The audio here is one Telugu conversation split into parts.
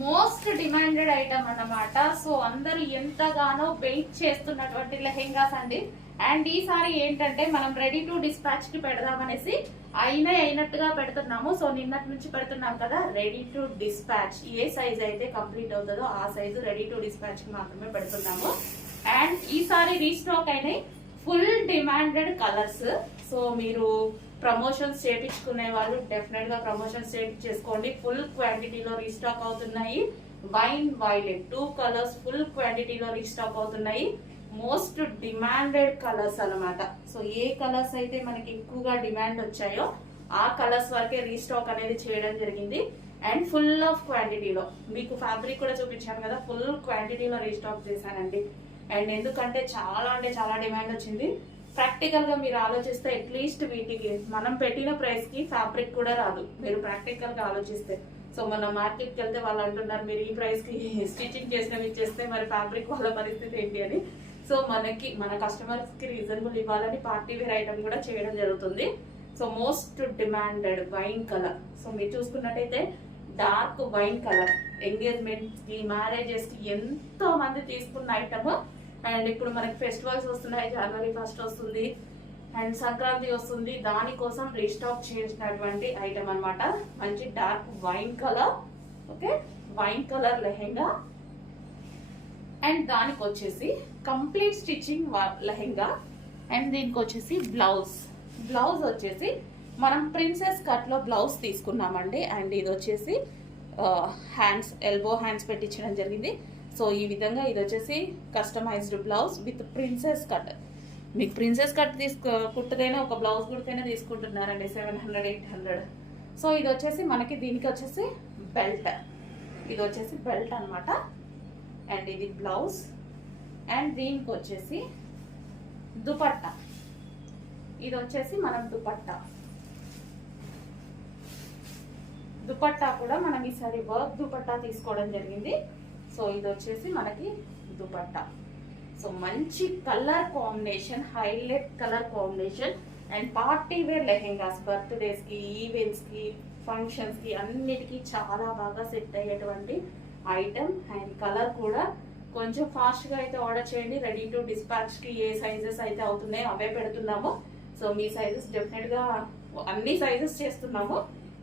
మోస్ట్ డిమాండెడ్ ఐటమ్ అన్నమాట. సో అందరూ ఎంతగానో వెయిట్ చేస్తున్నటువంటి లెహెంగాస్ అండి. అండ్ ఈసారి ఏంటంటే మనం రెడీ టు డిస్పాచ్ కి పెడదామనేసి అయినట్టుగా పెడుతున్నాము. సో నిన్నటి నుంచి పెడుతున్నాం కదా, ready to dispatch A size అయితే కంప్లీట్ అవుతుందో ఆ సైజు రెడీ టు డిస్పాచ్ కి మాత్రమే పెడుతున్నాము. అండ్ ఈసారి రీస్టాక్ అయినాయి ఫుల్ డిమాండెడ్ కలర్స్. సో మీరు ప్రమోషన్స్ చేయించుకునే వాళ్ళు డెఫినెట్ గా ప్రమోషన్స్ చేయించేసుకోండి. ఫుల్ క్వాంటిటీలో రీస్టాక్ అవుతున్నాయి. వైన్ వైలెట్ 2 కలర్స్ ఫుల్ క్వాంటిటీలో రీస్టాక్ అవుతున్నాయి. మోస్ట్ డిమాండెడ్ కలర్స్ అన్నమాట. సో ఏ కలర్స్ అయితే మనకి ఎక్కువగా డిమాండ్ వచ్చాయో ఆ కలర్స్ వరకే రీస్టాక్ అనేది చేయడం జరిగింది. అండ్ ఫుల్ ఆఫ్ క్వాంటిటీలో మీకు ఫ్యాబ్రిక్ కూడా చూపించాను కదా, ఫుల్ క్వాంటిటీలో రీస్టాక్ చేశానండి. అండ్ ఎందుకంటే చాలా అంటే చాలా డిమాండ్ వచ్చింది. ప్రాక్టికల్ గా మీరు ఆలోచిస్తే అట్లీస్ట్ వీటికి మనం పెట్టిన ప్రైస్ కి ఫ్యాబ్రిక్ కూడా రాదు, మీరు ప్రాక్టికల్ గా ఆలోచిస్తే. సో మనం మార్కెట్ కి వెళ్తే వాళ్ళు అంటున్నారు మీరు ఈ ప్రైస్ కి స్టిచ్చింగ్ చేసినవి ఇచ్చేస్తే మరి ఫ్యాబ్రిక్ వాళ్ళ పరిస్థితి ఏంటి అని. సో మన కస్టమర్స్ కి రీజనబుల్ ఇవ్వాలని పార్టీ వేర్ ఐటమ్ కూడా చేయడం జరుగుతుంది. So most demanded wine colour. So మీరు చూసుకున్నట్టయితే డార్క్ వైన్ కలర్ ఎంగేజ్మెంట్ కి మ్యారేజెస్ కి ఎంతో మంది తీసుకున్న ఐటమ్. అండ్ ఇప్పుడు మనకి ఫెస్టివల్స్ వస్తున్నాయి, జనవరి 1 వస్తుంది అండ్ సంక్రాంతి వస్తుంది, దానికోసం రీస్టాక్ చేసినటువంటి ఐటమ్ అన్నమాట. మంచి dark wine colour. Okay, wine colour lehenga. And దానికి వచ్చేసి కంప్లీట్ స్టిచ్చింగ్ లెహెంగా. అండ్ దీనికి వచ్చేసి బ్లౌజ్ వచ్చేసి మనం ప్రిన్సెస్ కట్ లో బ్లౌజ్ తీసుకున్నామండి. అండ్ ఇది వచ్చేసి హ్యాండ్స్, ఎల్బో హ్యాండ్స్ పెట్టించడం జరిగింది. సో ఈ విధంగా ఇది వచ్చేసి customized blouse with princess cut. మీకు ప్రిన్సెస్ కట్ కుట్టదైనా ఒక బ్లౌజ్ కుడితేనే తీసుకుంటున్నారండి 700-800. సో ఇది వచ్చేసి మనకి దీనికి వచ్చేసి బెల్ట్. ఇది వచ్చేసి బెల్ట్ అనమాట. అండ్ ఇది బ్లౌజ్. అండ్ దీనికి వచ్చేసి దుపట్టా. ఇది వచ్చేసి మనం దుపట్టా కూడా మనం ఈసారి వర్క్ దుపట్టా తీసుకోవడం జరిగింది. సో ఇది వచ్చేసి మనకి దుపట్టా. సో మంచి colour combination, highlight colour combination. And party wear lehengas birthdays కి, ఈవెంట్స్ కి, ఫంక్షన్స్ కి అన్నిటికీ చాలా బాగా సెట్ అయ్యేటువంటి ఐటమ్. అండ్ కలర్ కూడా కొంచెం ఫాస్ట్ గా అయితే ఆర్డర్ చేయండి. రెడీ టు డిస్పాచ్ కి ఏ సైజెస్ అయితే అవుతున్నాయో అవే పెడుతున్నాము. సో మీ సైజెస్ డెఫినెట్ గా అన్ని సైజెస్ చేస్తున్నాము.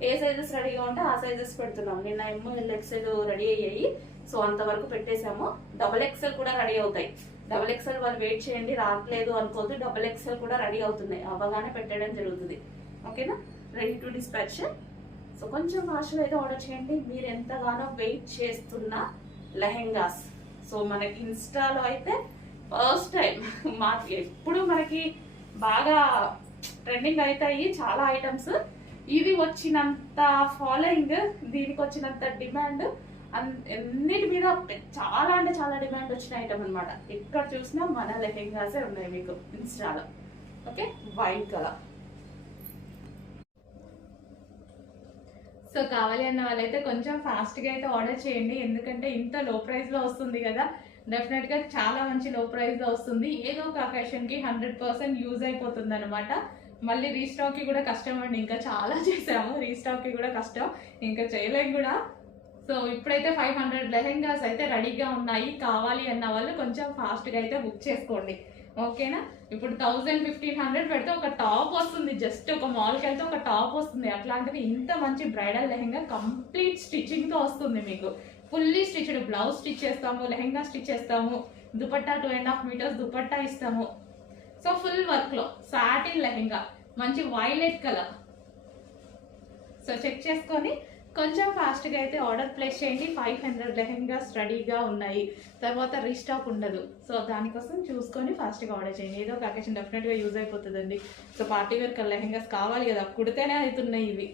ఏ సైజెస్ రెడీగా ఉంటే ఆ సైజెస్ పెడుతున్నాము. నిన్న ML-XL రెడీ అయ్యాయి. సో అంతవరకు పెట్టేశాము. XXL కూడా రెడీ అవుతాయి. XXL వాళ్ళు వెయిట్ చేయండి, రావట్లేదు అనుకోవద్దు. XXL కూడా రెడీ అవుతున్నాయి, అవగానే పెట్టడం జరుగుతుంది. ఓకేనా, రెడీ టు డిస్పాచ్. సో కొంచెం ఫాస్ట్గా అయితే ఆర్డర్ చేయండి. మీరు ఎంతగానో వెయిట్ చేస్తున్న లెహెంగాస్. సో మనకి ఇన్స్టాలో అయితే ఫస్ట్ టైం ఎప్పుడు మనకి బాగా ట్రెండింగ్ అవుతాయి చాలా ఐటమ్స్. ఇది వచ్చినంత ఫాలోయింగ్, దీనికి వచ్చినంత డిమాండ్, అన్నిటి మీద చాలా అంటే చాలా డిమాండ్ వచ్చిన ఐటమ్ అనమాట. ఎక్కడ చూసినా మన లెహెంగాసే ఉన్నాయి మీకు ఇన్స్టాలో. Okay, white colour. సో కావాలి అన్న వాళ్ళైతే కొంచెం ఫాస్ట్గా అయితే ఆర్డర్ చేయండి. ఎందుకంటే ఇంత లో ప్రైస్లో వస్తుంది కదా, డెఫినెట్గా చాలా మంచి లో ప్రైస్లో వస్తుంది. ఏదో ఒక అకేషన్కి 100% యూజ్ అయిపోతుంది అనమాట. మళ్ళీ రీస్టాక్కి కూడా కష్టం అండి. ఇంకా చాలా చేసాము, రీస్టాక్కి కూడా కష్టం, ఇంకా చేయలేం కూడా. సో ఇప్పుడైతే 500 లెహెంగాస్ అయితే రెడీగా ఉన్నాయి. కావాలి అన్న వాళ్ళు కొంచెం ఫాస్ట్గా అయితే బుక్ చేసుకోండి. ఓకేనా, ఇప్పుడు 1000-1500 పెడితే ఒక టాప్ వస్తుంది. జస్ట్ ఒక మాల్కి వెళ్తే ఒక టాప్ వస్తుంది. అట్లాంటిది ఇంత మంచి బ్రైడల్ లెహెంగా కంప్లీట్ స్టిచ్చింగ్తో వస్తుంది మీకు. ఫుల్లీ స్టిచ్డ్ బ్లౌజ్ స్టిచ్ చేస్తాము, లెహెంగా స్టిచ్ చేస్తాము, దుపట్టా 2.5 మీటర్స్ దుపట్టా ఇస్తాము. సో ఫుల్ వర్క్లో సాటిన్ లెహెంగా, మంచి వైలెట్ కలర్. సో చెక్ చేసుకొని కొంచెం ఫాస్ట్గా అయితే ఆర్డర్ ప్లేస్ చేయండి. 500 లెహెంగాస్ రెడీగా ఉన్నాయి, తర్వాత రీస్టాక్ ఉండదు. సో దానికోసం చూసుకొని ఫాస్ట్గా ఆర్డర్ చేయండి. ఏదో ఒక అకేషన్ డెఫినెట్గా యూజ్ అయిపోతుందండి. సో పార్టీ వేర్ లెహెంగాస్ కావాలి కదా, కుడితేనే అవుతున్నాయి ఇవి.